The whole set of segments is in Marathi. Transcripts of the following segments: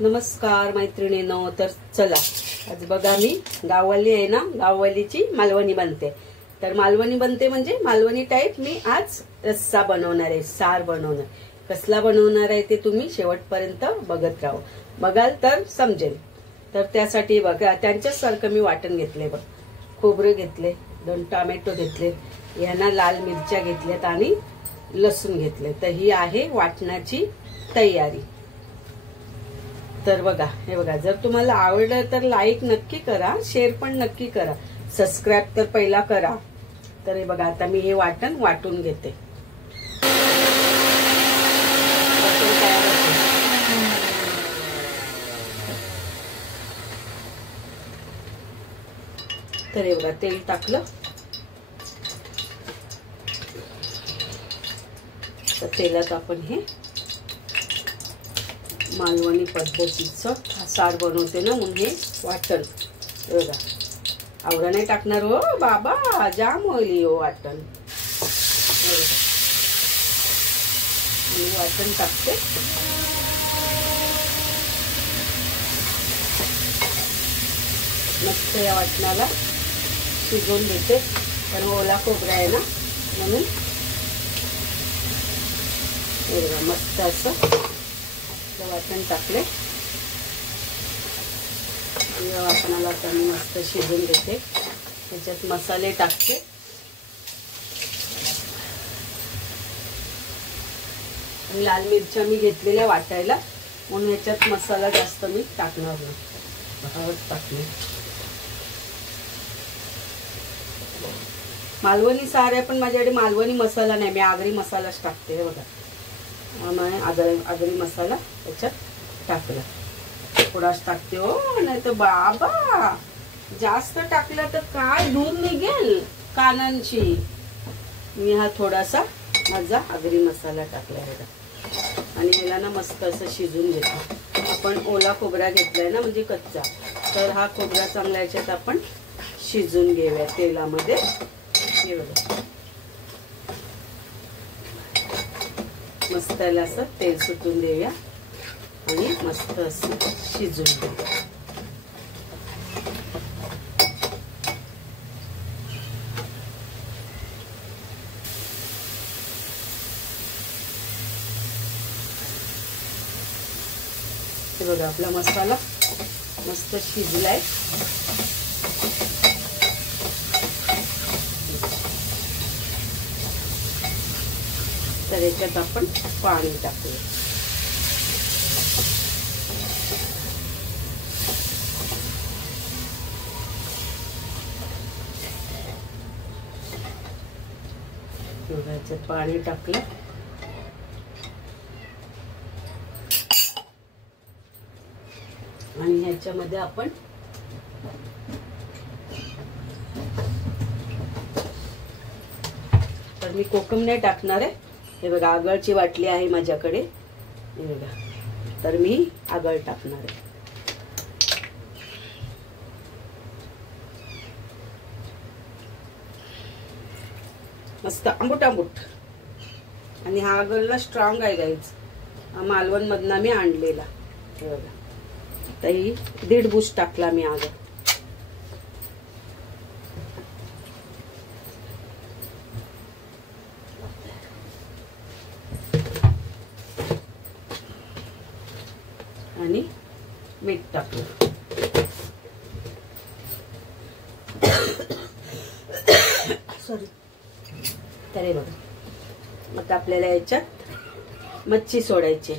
नमस्कार मैत्रिणींनो, तर चला आज बघा मी गाववाली आहे ना, गाववालीची मालवणी बनते। तर मालवणी बनते म्हणजे मालवणी टाइप मी आज रस्सा बनवणार आहे, सार बनवणार। कसला बनवणार आहे ते तुम्ही शेवटपर्यंत बघत राहा, बघाल तर समजेल। तर त्यासाठी बघा त्यांच्यासारखं मी वाटण घेतले, बघ खोबरे घेतले, 2 टोमॅटो घेतले, यांना लाल मिरच्या घेतल्यात आणि लसूण घेतले। तर ही आहे वाटणाची तयारी। तर बघा हे बघा, जर तुम्हाला आवडलं तर लाईक नक्की करा, शेअर पण नक्की करा, सबस्क्राइब तर पहिला करा। तर हे बघा आता मी हे वाटण वाटून घेते। तर हे बघा तेल टाकलं, तर तेलात आपण हे मालवणी पद्धतीचं सार बनवते ना, म्हणून हे वाटण बघा आवडा नाही टाकणार हो बाबा, जाम होईल हो वाटण। वाटण टाकते, मस्त या वाटणाला शिजवून घेते, पण ओला खोबरा आहे ना म्हणून। बघा मस्त असं वाटण टाकले, या वाटणाला आता मी मस्त शिजवून घेते। त्याच्यात मसाले टाकते, लाल मिरच्या मी घेतलेल्या वाटायला, म्हणून याच्यात मसाला जास्त मी टाकणार नाही, हळद टाकले। मालवणी सार आहे पण माझ्याकडे मालवणी मसाला नाही, मी आगरी मसालाच टाकते। हे बघा आगरी मसाला त्याच्यात टाकला, थोडाच टाकते हो, नाही तर बाबा जास्त टाकला तर काय दूध निघेल कानांची। मी हा थोडासा माझा आगरी मसाला टाकला बघा, आणि याला ना मस्त असं शिजून घेतो। आपण ओला खोबरा घेतलाय ना, म्हणजे कच्चा, तर हा खोबरा चांगला याच्यात आपण शिजून घेऊया तेलामध्ये। हे बघा मस्त याला असं तेल सुटून देऊया आणि मस्त असं शिजून देऊया। हे बघा आपला मसाला मस्त शिजलाय। तर याच्यात आपण पाणी टाकूया। याच्यात पाणी टाकलं, आणि ह्याच्यामध्ये आपण तर मी कोकम नाही टाकणार आहे। हे बघा आगळची वाटली आहे माझ्याकडे, हे बघा, तर मी आगळ टाकणार आहे। मस्त आंबूट आंबूट, आणि हा आगळला स्ट्रॉंग आहे गाईज, मालवण मधना मी आणलेला। हे बघा तर ही 1.5 बुश टाकला मी आगळ। आणि मीठ टाकलं, सॉरी। तर हे बघा आता आपल्याला याच्यात मच्छी सोडायची।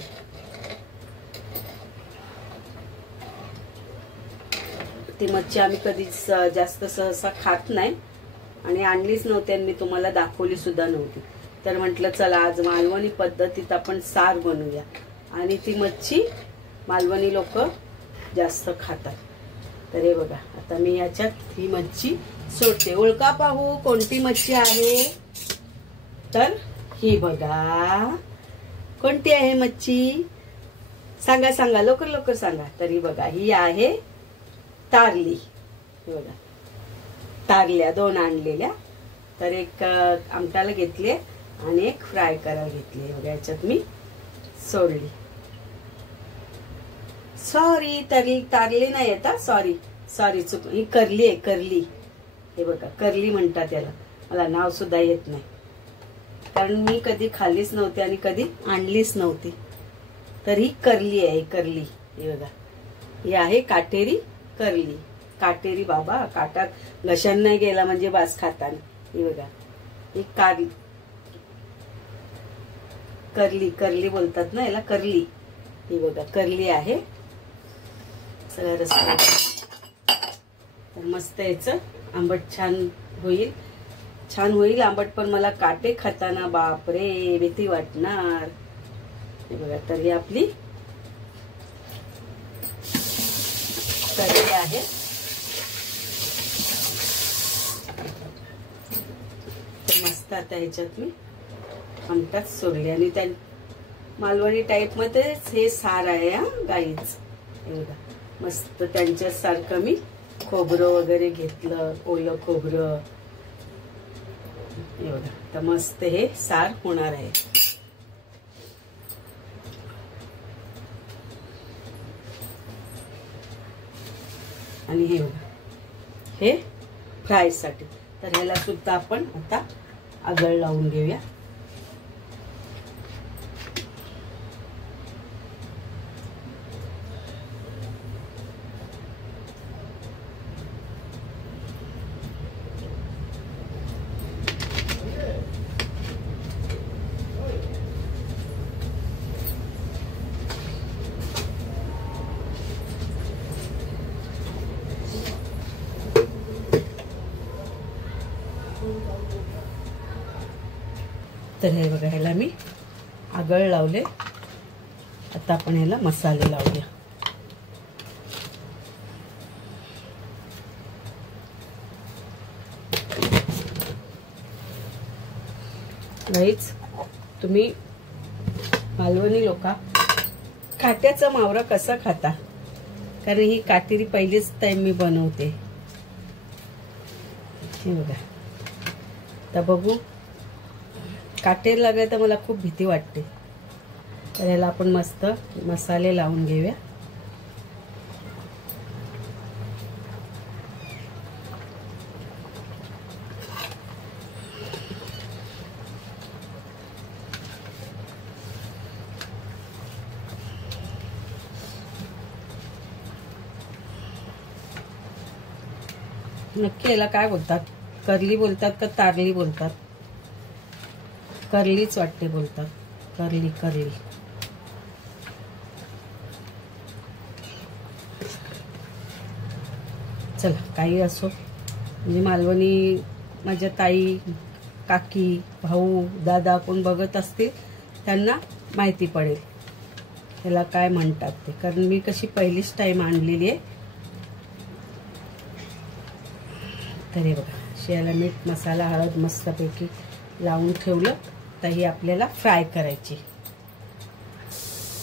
ती मच्छी आम्ही कधीच जास्त सहसा खात नाही, आणि आणलीच नव्हती, आणि मी तुम्हाला दाखवली सुद्धा नव्हती। तर म्हटलं चला आज मालवणी पद्धतीत आपण सार बनवूया, आणि ती मच्छी मालवणी लोक जास्त खातात। तर हे बघा आता मी याच्यात ही मच्छी सोडते। ओळखा पाहू कोणती मच्छी आहे, तर ही बघा कोणती आहे मच्छी, सांगा सांगा लवकर लवकर सांगा। तर ही बघा ही आहे तारली। हे बघा तारल्या 2 आणलेल्या, तर एक आमटाला घेतली आणि एक फ्राय करायला घेतली। बघा याच्यात मी सोडली, सॉरी, तारली नाही आता, सॉरी सॉरी चुक, ही करली आहे, करली. हे बघा करली म्हणतात याला, मला नाव सुद्धा येत नाही कारण मी कधी खाल्लीच नव्हती आणि कधी आणलीच नव्हती. तर ही करली आहे, करली. हे बघा, ही आहे काटेरी करली. काटेरी बाबा, काटा घशान नाही गेला म्हणजे बास खाताना. ही बघा, ही करली, करली बोलतात ना याला, करली. ही बघा करली आहे. सगळं रस्सा तर मस्त याचं आंबट छान होईल, छान होईल आंबट. पण मला काटे खाताना बापरे भीती वाटणार. हे बघा, तर ही आपली करली आहे. तर मस्त आता ह्याच्यात मी आमटात सोडली आणि त्या मालवणी टाईप मध्येच हे सार आहे हा गाईच. हे बघा, मस्त त्यांच्यासारखं मी खोबरं वगैरे घेतलं, ओलं खोबरं. हे बघा, तर मस्त हे सार होणार आहे. आणि हे बघा, हे फ्राय साठी. तर ह्याला सुद्धा आपण आता आगळ लावून घेऊया. तर हे बघा, ह्याला मी आगळ लावले. आता आपण ह्याला मसाले लावूया. गाईच, तुम्ही मालवणी लोका काट्याचा मावरा कसा खाता, कारण ही काटेरी पहिलीच टाइम मी बनवते. हे बघा, तर बघू, काटेर लागले तर मला खूप भीती वाटते. तर याला आपण मस्त मसाले लावून घेऊया. नक्की याला काय बोलतात, करली बोलतात का तारली बोलतात? करलीच वाटते बोलतात, करली करली. चला, काही असो, म्हणजे मालवणी माझ्या ताई, काकी, भाऊ, दादा कोण बघत असतील त्यांना माहिती पडेल त्याला काय म्हणतात ते, कारण मी कशी पहिलीच टाइम आणलेली आहे. तर हे बघा, शेला मीठ मसाला हळद मस्तपैकी लावून ठेवलं. तर ही आपल्याला फ्राय करायची.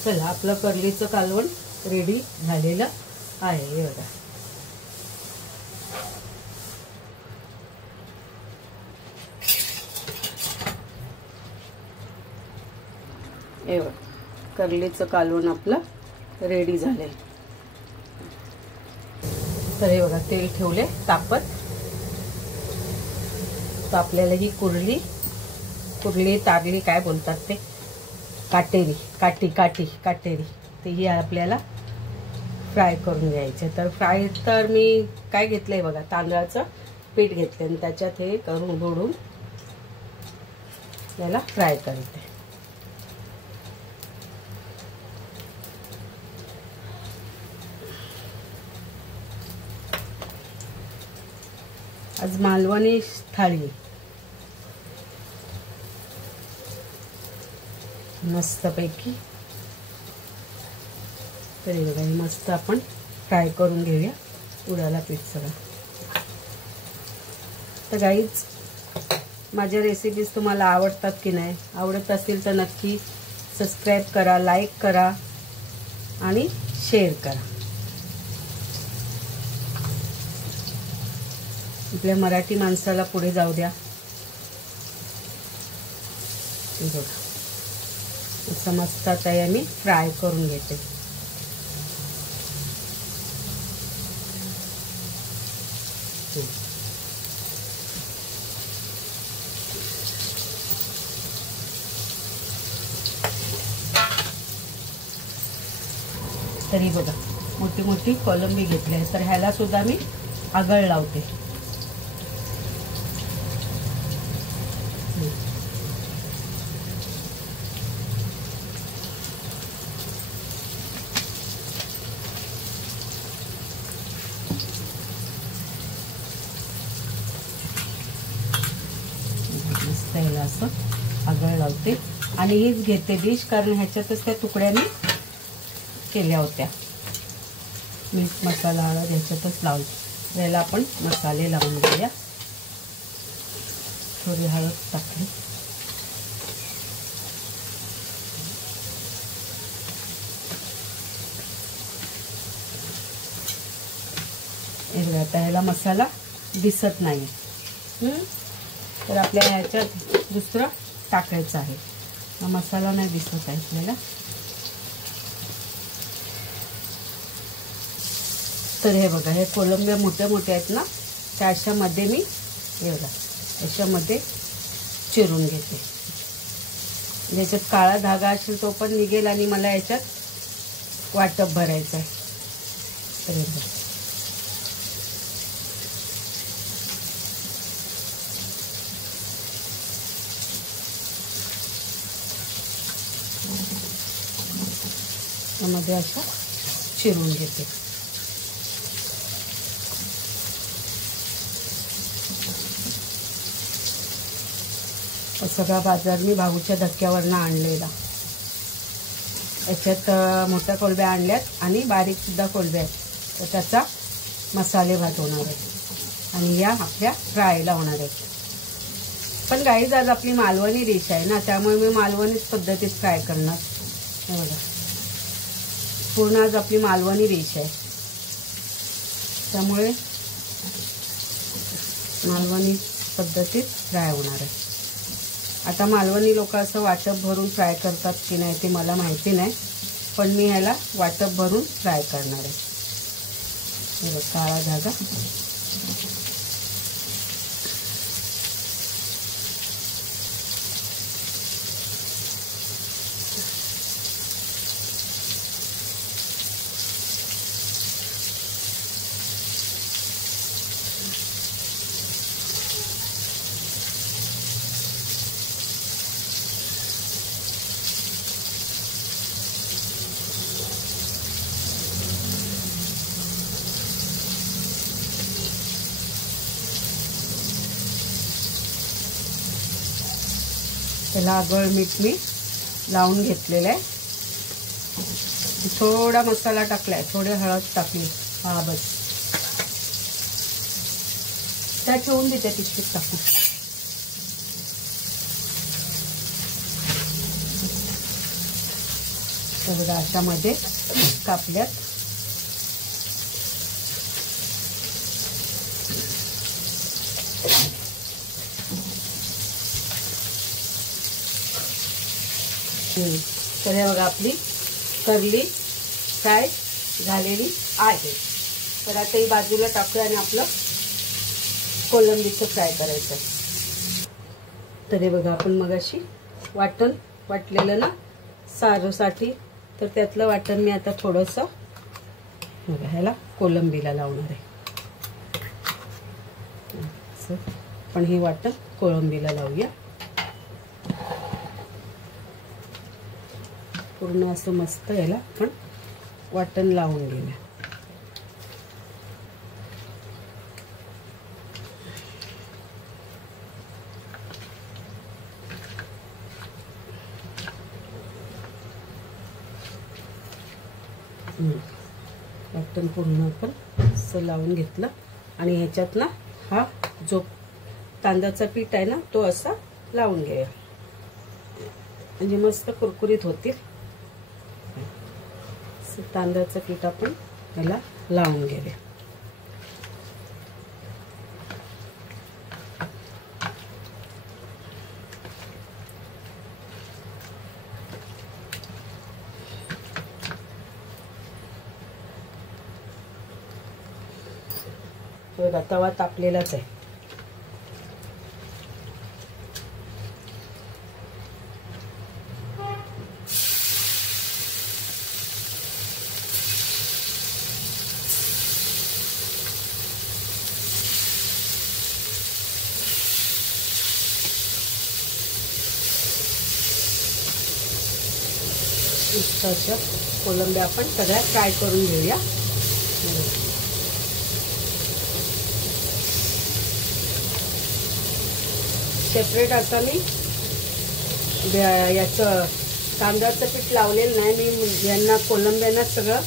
चला, आपलं करलीचं कालवण रेडी झालेलं आहे. हे बघा, हे बघा, करलीचं कालवण आपलं रेडी झालंय. तर हे बघा, तेल ठेवले तापत. तर आपल्याला ही कुर्ली तारली काय बोलतात ते, काटेरी, काटेरी, ते ही आपल्याला फ्राय करून घ्यायचे. तर फ्राय तर मी काय घेतलंय बघा, तांदळाचं पीठ घेतलं आणि त्याच्यात हे करून बुडून याला फ्राय करते. आज मालवणी थाळी मस्तपैकी. तरी बघा, मस्त आपण फ्राय करून घेऊया उडाला पीठ सगळं. तर गाईज, माझ्या रेसिपीज तुम्हाला आवडतात की नाही? आवडत असतील तर नक्की सबस्क्राईब करा, लाईक करा आणि शेअर करा. आपल्या मराठी माणसाला पुढे जाऊ द्या. बघा, असं मस्त आता मी फ्राय करून घेते. तरी बघा मोठी मोठी कोलंबी घेतली आहे, तर ह्याला सुद्धा मी आगळ लावते. मस्त ह्याला असं आगळ लावते आणि हीच घेते डिश, कारण ह्याच्यातच त्या तुकड्या मी केल्या होत्या. मीठ मसाला हळद ह्याच्यातच लावते. याला आपण मसाले लावून घेऊया. थोडी हळद टाकली. आता ह्याला मसाला दिसत नाही, तर आपल्याला ह्याच्यात दुसरं टाकायचं आहे. हा मसाला नाही दिसत आहे आपल्याला. तर हे बघा, हे कोलंब्या मोठ्या मोठ्या आहेत ना, त्या अशामध्ये मी हे बघा अशामध्ये चिरून घेते. याच्यात काळा धागा असेल तो पण निघेल आणि मला याच्यात वाटप भरायचं आहे. तर हे बघा त्यामध्ये अशा चिरून घेते. सगळा बाजार मी भाऊच्या धक्क्यावरनं आणलेला. याच्यात मोठ्या कोलब्या आणल्यात आणि बारीक सुद्धा कोलब्या आहेत, तर त्याचा मसाले भात होणार आहे आणि या आपल्या फ्रायला होणार आहेत. पण गाईज आज आपली मालवणी डिश आहे ना, त्यामुळे मी मालवणीच पद्धतीत फ्राय करणार. हे बघा पूर्ण आज आपली मालवणी डिश आहे, त्यामुळे मालवणी पद्धतीत फ्राय होणार आहे. आता मालवणी लोक असं वाटप भरून फ्राय करतात की नाही ते मला माहिती नाही, पण मी ह्याला वाटप भरून फ्राय करणार आहे. हे बघ काळा धागा. त्याला आगळ मीठ मी लावून घेतलेलं आहे. थोडा मसाला टाकलाय, थोडी हळद टाकली. हा बस त्या ठेवून देते पिशवीत टाकून. तर अशामध्ये कापल्यात. तर हे बघा आपली करली फ्राय झालेली आहे. तर आता ही बाजूला टाकूया आणि आपलं कोलंबीचं फ्राय करायचं. तर हे बघा आपण मगाशी वाटण वाटलेलं ना सारूसाठी, तर त्यातलं वाटण मी आता थोडंसं बघा ह्याला कोलंबीला लावणार आहे. पण हे वाटण कोलंबीला लावूया. पूर्ण असं मस्त याला आपण वाटण लावून घेऊया. वाटण पूर्ण आपण असं लावून घेतलं आणि ह्याच्यात ना हा जो तांदळाचा पीठ आहे ना तो असा लावून घेऊया, म्हणजे मस्त कुरकुरीत होतील. तांदळाचं पीठ आपण याला लावून घेऊया. बघा तवा तापलेलाच आहे. मस्त कोलंबी आपण सगळ्या फ्राय करून घेऊया. सेपरेट असं मी याचं तांदळाचं पीठ लावलेलं नाही. मी यांना कोलंब्यांना सगळं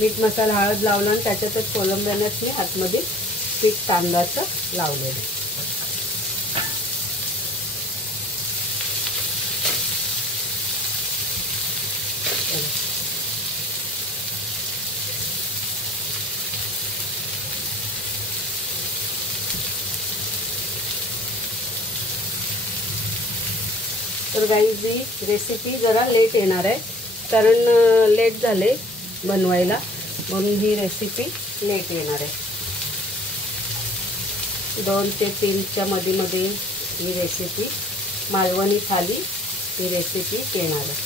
मीठ मसाला हळद लावलं आणि त्याच्यातच कोलंब्यांनाच मी आतमध्ये पीठ तांदळाचं लावलेलं. तर गाईज ही रेसिपी जरा लेट येणार आहे, कारण लेट झाले बनवायला, म्हणून ही रेसिपी लेट येणार आहे. 2 ते 3च्या मध्ये ही रेसिपी मालवणी थाली ही रेसिपी येणार आहे.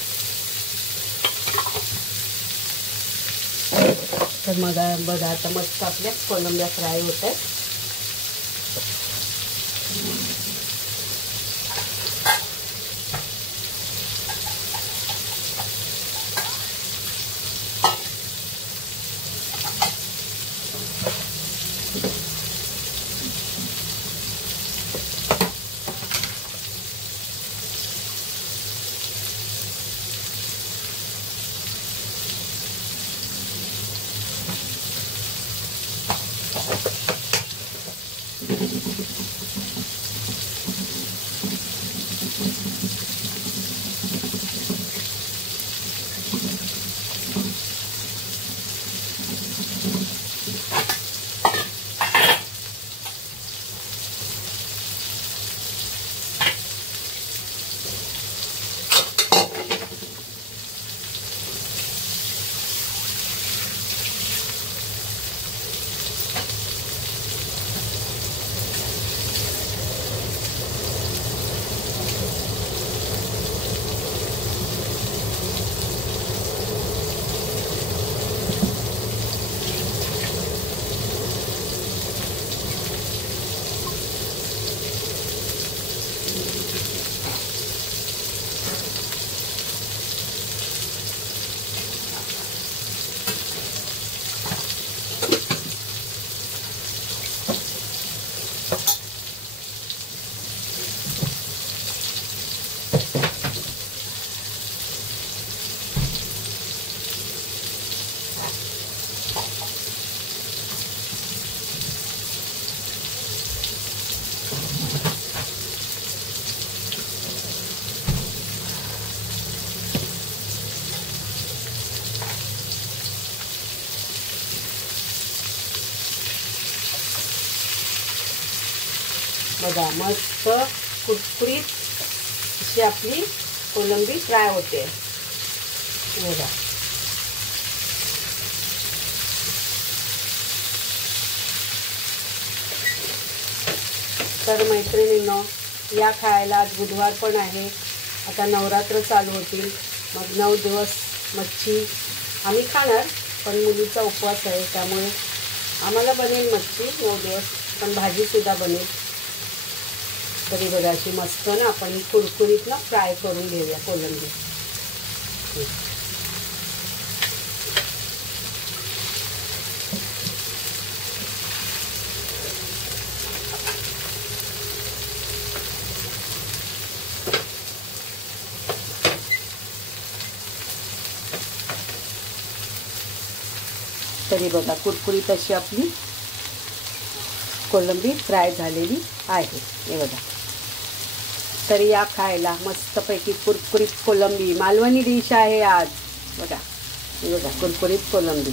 तर मग बघा आता मस्त आपल्या कोलंब्या फ्राय होत आहेत. बघा मस्त कुरकुरीत अशी आपली कोलंबी फ्राय होते. बघा तर मैत्रिणींनो, या खायला आज बुधवार पण आहे. आता नवरात्र चालू होतील, मग 9 दिवस मच्छी आम्ही खाणार, पण मुलीचा उपवास आहे त्यामुळे आम्हाला बनेल मच्छी 9 दिवस, पण भाजीसुद्धा बनेल. तरी बघा अशी मस्त ना आपण कुरकुरीत ना फ्राय करून घेऊया कोलंबी. तरी बघा कुरकुरीत अशी आपली कोलंबी फ्राय झालेली आहे. हे बघा, तरी या खायला मस्तपैकी कुरकुरीत कोलंबी. मालवणी डिश आहे आज. बघा, हे बघा कुरकुरीत कोलंबी.